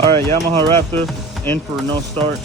All right, Yamaha Raptor in for no start.